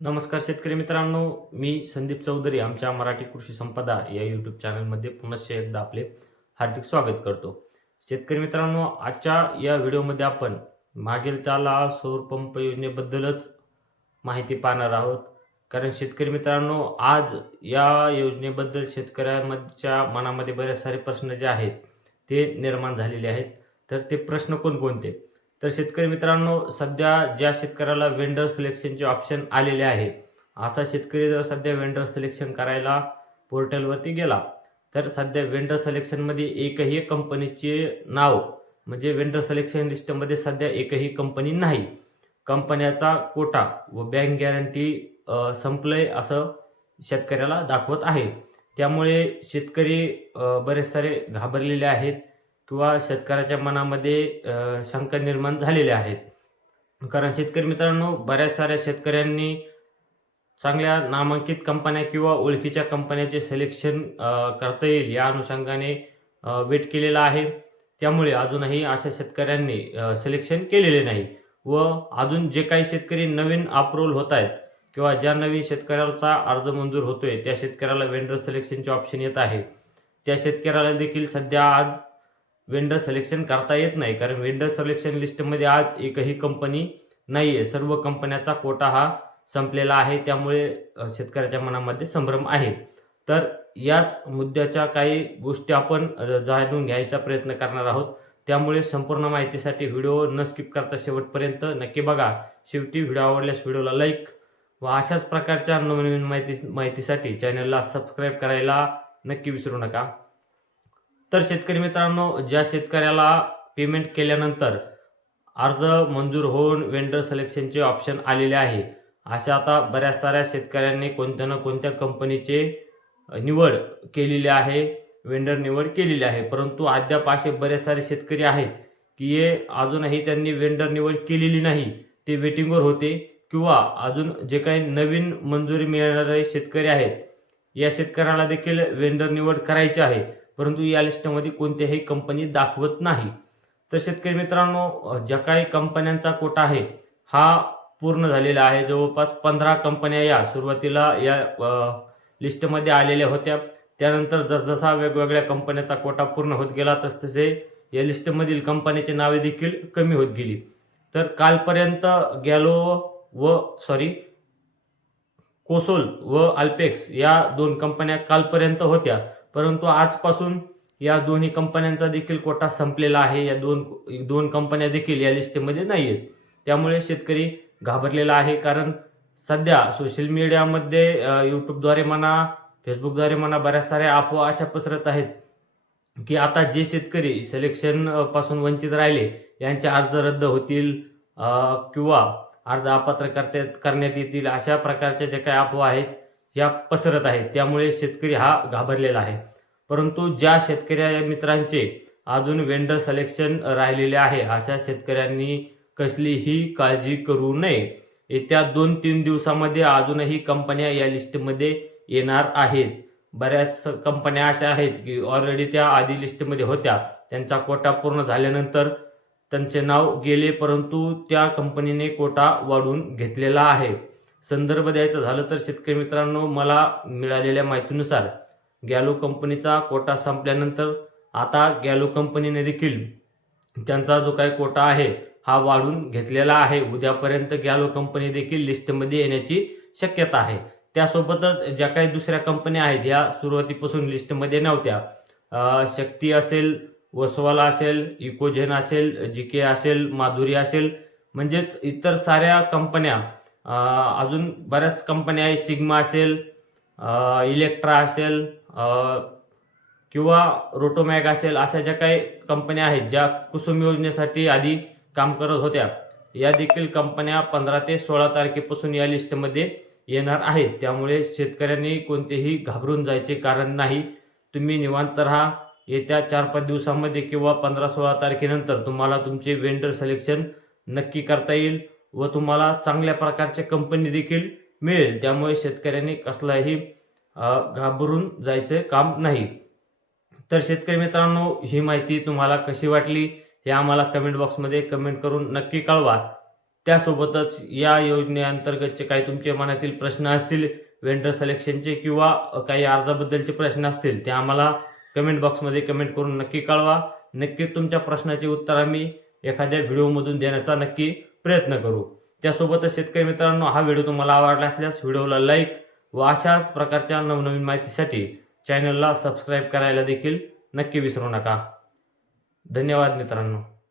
नमस्कार शेतकरी मित्रांनो मी संदीप चौधरी आमच्या मराठी कृषी संपदा या यूट्यूब चॅनलमध्ये पुनश्च एकदा आपले हार्दिक स्वागत करतो. शेतकरी मित्रांनो आजच्या या व्हिडिओमध्ये आपण मागील त्याला सौर पंप योजनेबद्दलच माहिती पाहणार आहोत. कारण शेतकरी मित्रांनो आज या योजनेबद्दल शेतकऱ्यांच्या मनामध्ये बरेच सारे प्रश्न जे आहेत ते निर्माण झालेले आहेत. तर ते प्रश्न कोणकोणते? तर शेतकरी मित्रांनो सध्या ज्या शेतकऱ्याला वेंडर सिलेक्शनचे ऑप्शन आलेले आहे असा शेतकरी जर सध्या वेंडर सिलेक्शन करायला पोर्टलवरती गेला तर सध्या वेंडर सिलेक्शनमध्ये एकही कंपनीचे नाव म्हणजे वेंडर सिलेक्शन लिस्टमध्ये सध्या एकही कंपनी नाही. कंपन्याचा कोटा व बँक गॅरंटी संपलंय असं शेतकऱ्याला दाखवत आहे. त्यामुळे शेतकरी बरेच सारे घाबरलेले आहेत. किंवा शेतकऱ्याच्या मनामध्ये शंका निर्माण झालेल्या आहेत. कारण शेतकरी मित्रांनो बऱ्याच साऱ्या शेतकऱ्यांनी चांगल्या नामांकित कंपन्या किंवा ओळखीच्या कंपन्याचे सिलेक्शन करता येईल या अनुषंगाने वेट केलेला आहे. त्यामुळे अजूनही अशा शेतकऱ्यांनी सिलेक्शन केलेले नाही व अजून जे काही शेतकरी नवीन अप्रूव्हल होत आहेत किंवा ज्या नवीन शेतकऱ्याचा अर्ज मंजूर होतोय त्या शेतकऱ्याला वेंडर सिलेक्शनचे ऑप्शन येत आहे. त्या शेतकऱ्याला देखील सध्या आज वेंडर सिलेक्शन करता येत नाही. कारण वेंडर सिलेक्शन लिस्टमध्ये आज एकही कंपनी नाही आहे सर्व कंपन्याचा कोटा हा संपलेला आहे. त्यामुळे शेतकऱ्याच्या मनामध्ये संभ्रम आहे. तर याच मुद्द्याच्या काही गोष्टी आपण जाणून घ्यायचा प्रयत्न करणार आहोत. त्यामुळे संपूर्ण माहितीसाठी व्हिडिओ न स्किप करता शेवटपर्यंत नक्की बघा. शेवटी व्हिडिओ आवडल्यास व्हिडिओला लाईक व अशाच प्रकारच्या नवनवीन माहिती माहितीसाठी चॅनलला सबस्क्राईब करायला नक्की विसरू नका. तर शेतकरी मित्रांनो ज्या शेतकऱ्याला पेमेंट केल्यानंतर अर्ज मंजूर होऊन वेंडर सिलेक्शनचे ऑप्शन आलेले आहे अशा आता बऱ्याच साऱ्या शेतकऱ्यांनी कोणत्या ना कोणत्या कंपनीचे निवड केलेली आहे वेंडर निवड केलेली आहे. परंतु अद्याप असे बरेच सारे शेतकरी आहेत की हे अजूनही त्यांनी वेंडर निवड केलेली नाही ते वेटिंगवर होते किंवा अजून जे काही नवीन मंजुरी मिळणारे शेतकरी आहेत या शेतकऱ्याला देखील वेंडर निवड करायची आहे. परंतु या लिस्टमध्ये कोणत्याही कंपनी दाखवत नाही. तर शेतकरी मित्रांनो ज्या काही कंपन्यांचा कोटा आहे हा पूर्ण झालेला आहे. जवळपास पंधरा कंपन्या या सुरुवातीला या लिस्टमध्ये आलेल्या होत्या. त्यानंतर जसजसा वेगवेगळ्या कंपन्याचा कोटा पूर्ण होत गेला तसतसे या लिस्टमधील कंपन्याची नावे देखील कमी होत गेली. तर कालपर्यंत गॅलो व सॉरी कोसोल व अल्पेक्स या दोन कंपन्या कालपर्यंत होत्या. परंतु आजपासून या दोन्ही कंपन्यांचा देखील कोटा संपलेला आहे. या दोन दोन कंपन्या देखील या लिस्टमध्ये नाही आहेत त्यामुळे शेतकरी घाबरलेला आहे कारण सध्या सोशल मीडियामध्ये यूट्यूबद्वारे म्हणा फेसबुकद्वारे म्हणा बऱ्याच साऱ्या अफवा अशा पसरत आहेत की आता जे शेतकरी सिलेक्शनपासून वंचित राहिले यांचे अर्ज रद्द होतील किंवा अर्ज अपात्र करता करण्यात येतील अशा प्रकारच्या ज्या काही अफवा आहेत या पसरत आहेत त्यामुळे शेतकरी हा घाबरलेला आहे. परंतु ज्या शेतकऱ्या मित्रांचे अजून वेंडर सिलेक्शन राहिलेले आहे अशा शेतकऱ्यांनी कसलीही काळजी करू नये. येत्या दोन तीन दिवसामध्ये अजूनही कंपन्या या लिस्टमध्ये येणार आहेत. बऱ्याच कंपन्या अशा आहेत की ऑलरेडी त्या आधी लिस्टमध्ये होत्या. त्यांचा कोटा पूर्ण झाल्यानंतर त्यांचे नाव गेले परंतु त्या कंपनीने कोटा वाढवून घेतलेला आहे. संदर्भ द्यायचं झालं तर शेतकरी मित्रांनो मला मिळालेल्या माहितीनुसार गॅलो कंपनीचा कोटा संपल्यानंतर आता गॅलो कंपनीने देखील त्यांचा जो काही कोटा आहे हा वाढून घेतलेला आहे. उद्यापर्यंत गॅलो कंपनी देखील लिस्टमध्ये येण्याची शक्यता आहे. त्यासोबतच ज्या काही दुसऱ्या कंपन्या आहेत या सुरुवातीपासून लिस्टमध्ये नव्हत्या. शक्ती असेल वसवाला असेल इकोजेन असेल जी के असेल माधुरी असेल म्हणजेच इतर साऱ्या कंपन्या अजून बऱ्याच कंपन्या आहेत सिग्मा असेल इलेक्ट्रा असेल किंवा रोटोमॅग असेल अशा ज्या काही कंपन्या आहेत ज्या कुसुम योजनेसाठी आधी काम करत होत्या या देखील कंपन्या पंधरा ते सोळा तारखेपासून या लिस्टमध्ये येणार आहेत. त्यामुळे शेतकऱ्यांनी कोणतेही घाबरून जायचे कारण नाही. तुम्ही निवांत राहा. येत्या चार पाच दिवसामध्ये किंवा पंधरा सोळा तारखेनंतर तुम्हाला तुमचे वेंडर सिलेक्शन नक्की करता येईल. व तुम्हाला चांगल्या प्रकारच्या कंपनी देखील मिळेल. त्यामुळे शेतकऱ्यांनी कसलाही घाबरून जायचं काम नाही. तर शेतकरी मित्रांनो ही माहिती तुम्हाला कशी वाटली हे आम्हाला कमेंट बॉक्समध्ये कमेंट करून नक्की कळवा. त्यासोबतच या योजनेअंतर्गतचे काही तुमचे मनातील प्रश्न असतील वेंडर सिलेक्शनचे किंवा काही अर्जाबद्दलचे प्रश्न असतील ते आम्हाला कमेंट बॉक्समध्ये कमेंट करून नक्की कळवा. नक्कीच तुमच्या प्रश्नाचे उत्तर आम्ही एखाद्या व्हिडिओमधून देण्याचा नक्की प्रयत्न करू. त्यासोबतच शेतकरी मित्रांनो हा व्हिडिओ तुम्हाला आवडला असल्यास व्हिडिओला लाईक व अशाच प्रकारच्या नवनवीन माहितीसाठी चॅनलला सबस्क्राईब करायला देखील नक्की विसरू नका. धन्यवाद मित्रांनो.